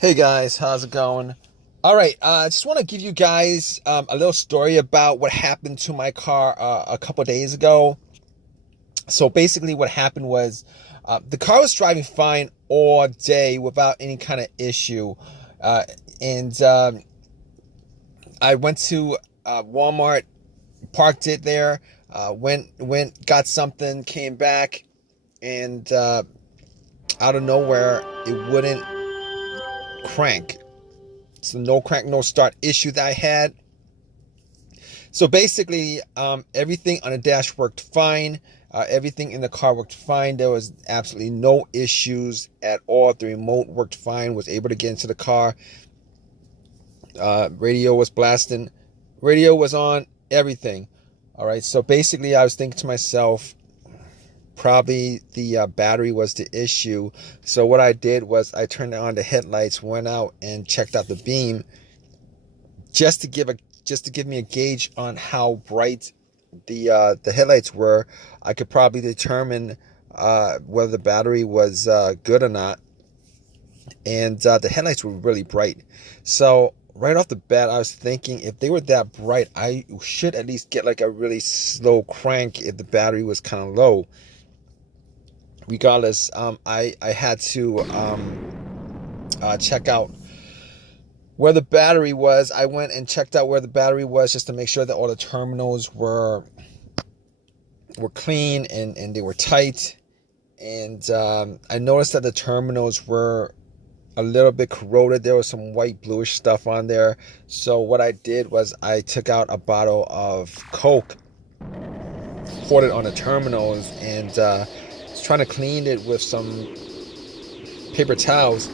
Hey guys, how's it going? All right, I just want to give you guys a little story about what happened to my car a couple days ago. So basically, what happened was the car was driving fine all day without any kind of issue, uh, and I went to Walmart, parked it there, got something, came back, and out of nowhere, it wouldn't crank. It's the no crank, no start issue that I had. So basically, everything on the dash worked fine. Everything in the car worked fine. There was absolutely no issues at all. The remote worked fine. Was able to get into the car. Radio was blasting. Radio was on. Everything. All right. So basically, I was thinking to myself, probably the battery was the issue. So what I did was I turned on the headlights, went out and checked out the beam, just to give me a gauge on how bright the headlights were. I could probably determine whether the battery was good or not. And the headlights were really bright. So right off the bat, I was thinking if they were that bright, I should at least get like a really slow crank if the battery was kind of low. Regardless, I had to check out where the battery was. I went and checked out where the battery was just to make sure that all the terminals were clean and they were tight. And I noticed that the terminals were a little bit corroded. There was some white bluish stuff on there. So what I did was I took out a bottle of Coke, poured it on the terminals, and was trying to clean it with some paper towels,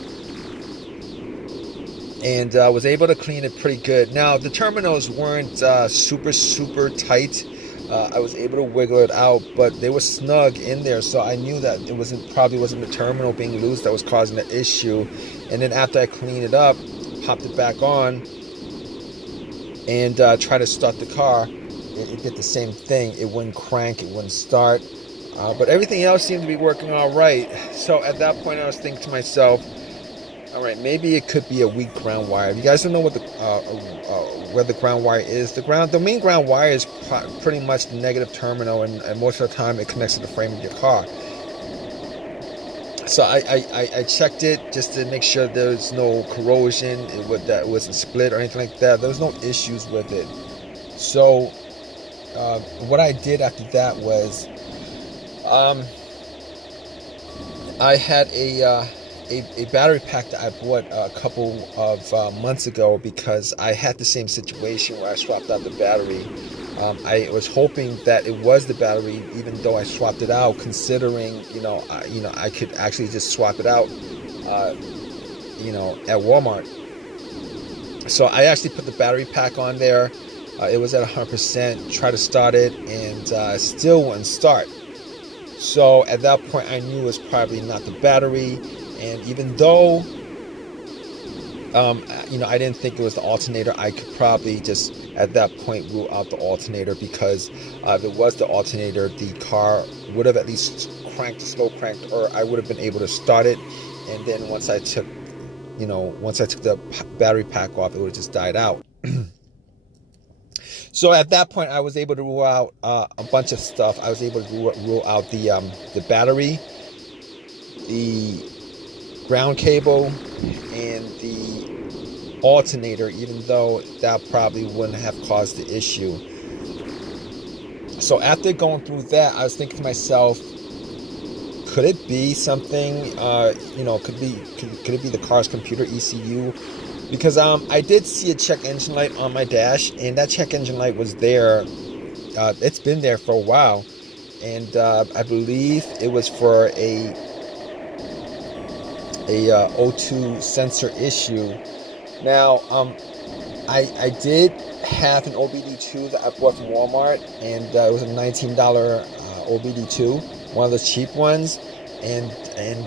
and was able to clean it pretty good. Now the terminals weren't super tight. I was able to wiggle it out, but they were snug in there, so I knew that it probably wasn't the terminal being loose that was causing the issue. And then after I cleaned it up, popped it back on, and tried to start the car, it did the same thing. It wouldn't crank, it wouldn't start, but everything else seemed to be working all right. So at that point, I was thinking to myself, all right, maybe it could be a weak ground wire. If you guys don't know what where the ground wire is, the main ground wire is pretty much the negative terminal, and most of the time it connects to the frame of your car. So I checked it just to make sure there's no corrosion, that it wasn't split or anything like that. There was no issues with it. So what I did after that was I had a battery pack that I bought a couple of months ago, because I had the same situation where I swapped out the battery. I was hoping that it was the battery, even though I swapped it out, considering I could actually just swap it out at Walmart. So I actually put the battery pack on there. It was at 100%. Tried to start it, and still wouldn't start. So at that point, I knew it was probably not the battery. And even though, I didn't think it was the alternator, I could probably just at that point rule out the alternator, because if it was the alternator, the car would have at least slow cranked, or I would have been able to start it. And then once I took the battery pack off, it would have just died out. So at that point, I was able to rule out a bunch of stuff. I was able to rule out the battery, the ground cable, and the alternator, even though that probably wouldn't have caused the issue. So after going through that, I was thinking to myself, could it be something, could it be the car's computer ECU? Because I did see a check engine light on my dash, and that check engine light was there. It's been there for a while, and I believe it was for a O2 sensor issue. Now, I did have an OBD2 that I bought from Walmart, and it was a $19 OBD2, one of those cheap ones, and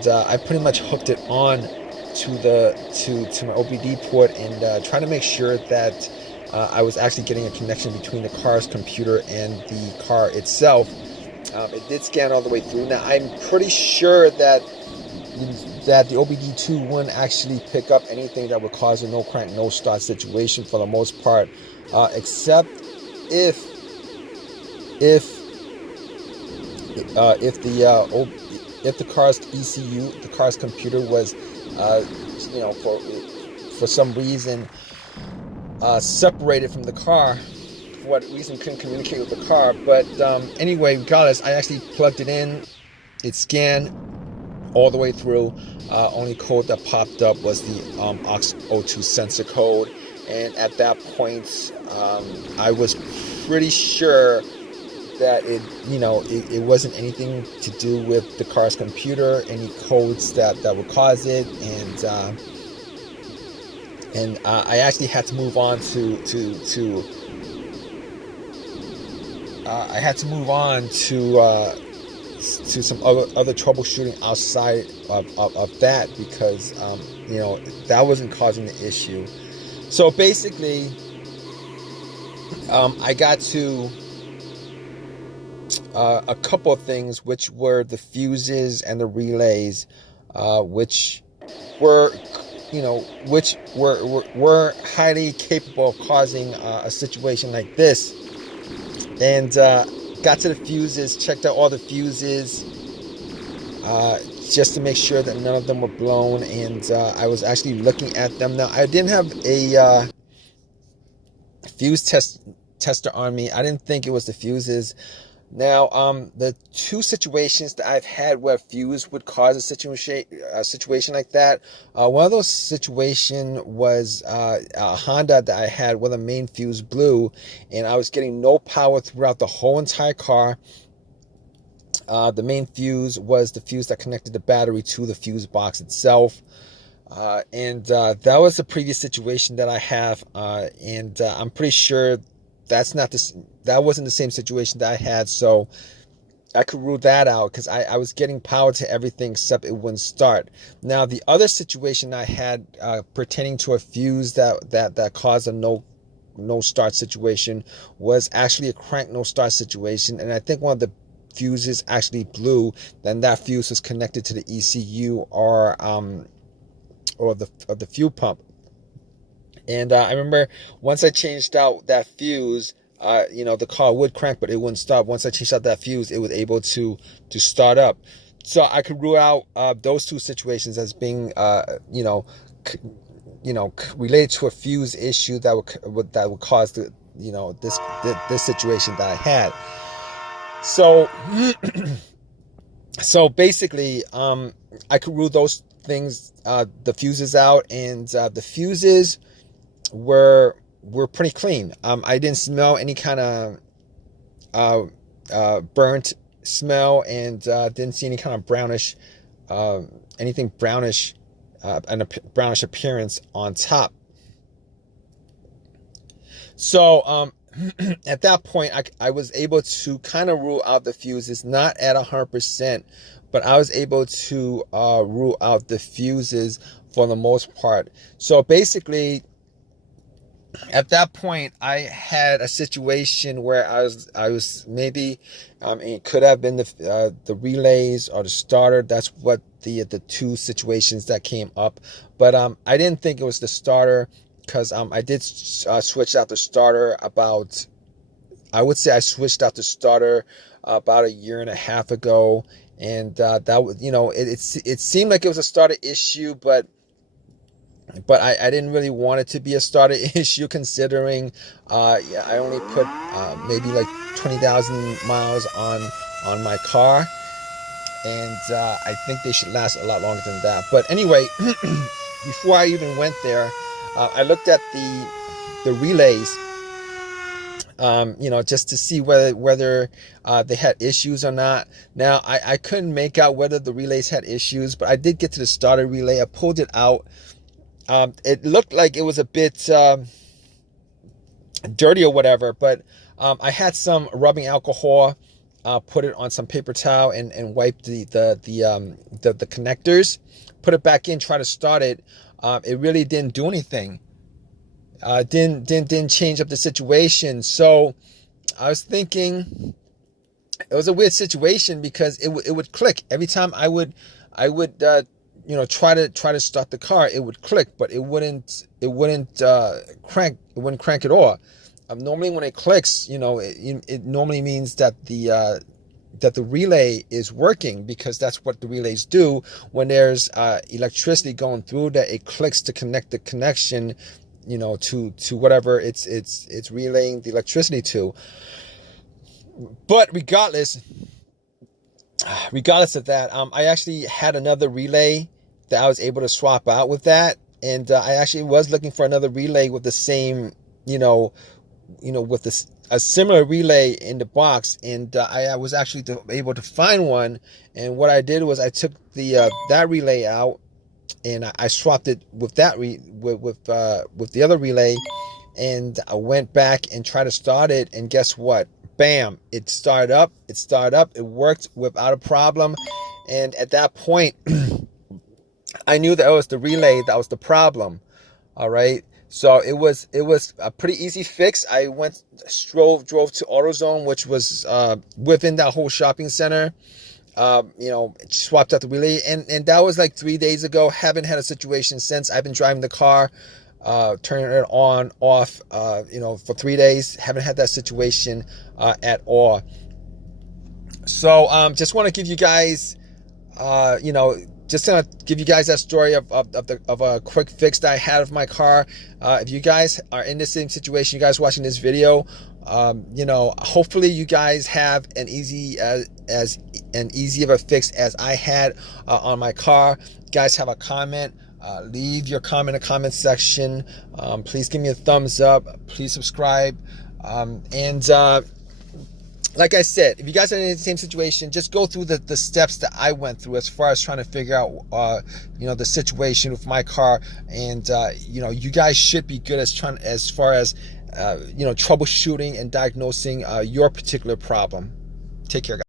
I pretty much hooked it on to my OBD port, and trying to make sure that I was actually getting a connection between the car's computer and the car itself. It did scan all the way through. Now, I'm pretty sure that that the OBD2 wouldn't actually pick up anything that would cause a no crank, no start situation for the most part, except if if if the car's ECU, the car's computer was, for some reason separated from the car. For what reason, couldn't communicate with the car. But anyway, regardless, I actually plugged it in. It scanned all the way through. Only code that popped up was the aux02 sensor code, and at that point, I was pretty sure that it wasn't anything to do with the car's computer, any codes that would cause it, and I actually had to move on to some other troubleshooting outside of that, because that wasn't causing the issue. So basically, I got to a couple of things, which were the fuses and the relays, which were highly capable of causing a situation like this. And got to the fuses, checked out all the fuses, just to make sure that none of them were blown. And I was actually looking at them. Now, I didn't have a fuse tester on me. I didn't think it was the fuses. Now, the two situations that I've had where fuse would cause a situation like that, one of those situations was a Honda that I had where the main fuse blew, and I was getting no power throughout the whole entire car. The main fuse was the fuse that connected the battery to the fuse box itself. And that was the previous situation that I have, and I'm pretty sure that wasn't the same situation that I had, so I could rule that out, because I was getting power to everything except it wouldn't start. Now, the other situation I had pertaining to a fuse that caused a no start situation was actually a crank no start situation, and I think one of the fuses actually blew. Then that fuse was connected to the ECU or the fuel pump. And I remember once I changed out that fuse, the car would crank, but it wouldn't stop. Once I changed out that fuse, it was able to start up. So I could rule out those two situations as being, related to a fuse issue that would cause this situation that I had. So basically, I could rule those things, the fuses out, and the fuses were pretty clean. I didn't smell any kind of burnt smell, and didn't see any kind of brownish, anything brownish, and a brownish appearance on top. So at that point, I was able to kind of rule out the fuses, not at 100%, but I was able to rule out the fuses for the most part. So basically, at that point, I had a situation where I was maybe, it could have been the relays or the starter. That's what the two situations that came up. But I didn't think it was the starter, because I did switch out the starter about, I would say I switched out the starter about a year and a half ago, and that was, it seemed like it was a starter issue, but I didn't really want it to be a starter issue, considering I only put maybe like 20,000 miles on my car, and I think they should last a lot longer than that. But anyway, before I even went there, I looked at the relays, just to see whether they had issues or not. Now, I couldn't make out whether the relays had issues, but I did get to the starter relay. I pulled it out. It looked like it was a bit dirty or whatever, but I had some rubbing alcohol, put it on some paper towel, and wiped the connectors, put it back in, try to start it. It really didn't do anything. Didn't change up the situation. So I was thinking it was a weird situation, because it would click every time I would try to start the car, it would click, but it wouldn't crank. It wouldn't crank at all. Normally when it clicks, it normally means that the relay is working, because that's what the relays do when there's electricity going through, that it clicks to connect the connection, to whatever it's relaying the electricity to. But regardless of that, I actually had another relay that I was able to swap out with that, and I actually was looking for another relay with the same, with a similar relay in the box, and I was actually able to find one. And what I did was I took that relay out, and I swapped it with with the other relay, and I went back and tried to start it, and guess what? Bam! It started up. It worked without a problem. And at that point, I knew that it was the relay that was the problem. All right. So it was a pretty easy fix. I drove to AutoZone, which was within that whole shopping center. Swapped out the relay, and that was like 3 days ago. Haven't had a situation since. I've been driving the car, turning it on, off, for 3 days. Haven't had that situation at all. So just want to give you guys, just gonna give you guys that story of a quick fix that I had of my car. If you guys are in the same situation, you guys watching this video, hopefully you guys have as easy of a fix as I had on my car. You guys have a comment, leave your comment in the comment section. Please give me a thumbs up. Please subscribe. Like I said, if you guys are in the same situation, just go through the steps that I went through as far as trying to figure out, the situation with my car. And, you guys should be good as far as troubleshooting and diagnosing your particular problem. Take care, guys.